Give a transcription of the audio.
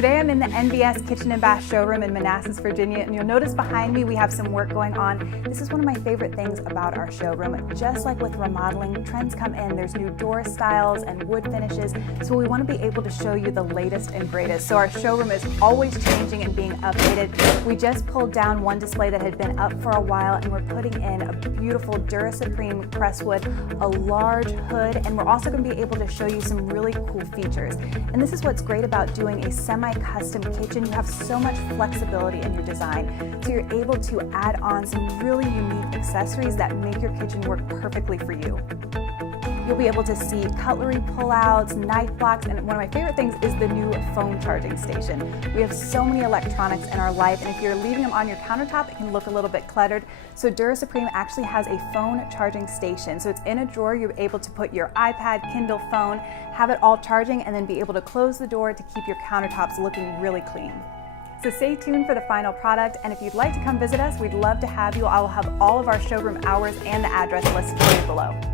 Today I'm in the NVS Kitchen and Bath Showroom in Manassas, Virginia, and you'll notice behind me we have some work going on. This is one of my favorite things about our showroom. Just like with remodeling, trends come in. There's new door styles and wood finishes, so we want to be able to show you the latest and greatest. So our showroom is always changing and being updated. We just pulled down one display that had been up for a while, and we're putting in a beautiful Dura Supreme presswood, a large hood, and we're also going to be able to show you some really cool features. And this is what's great about doing a semi-custom kitchen. You have so much flexibility in your design, so you're able to add on some really unique accessories that make your kitchen work perfectly for you. You'll be able to see cutlery pullouts, knife blocks, and one of my favorite things is the new phone charging station. We have so many electronics in our life, and if you're leaving them on your countertop, it can look a little bit cluttered. So Dura Supreme actually has a phone charging station. So it's in a drawer. You're able to put your iPad, Kindle, phone, have it all charging, and then be able to close the door to keep your countertops looking really clean. So stay tuned for the final product, and if you'd like to come visit us, we'd love to have you. I will have all of our showroom hours and the address listed for you below.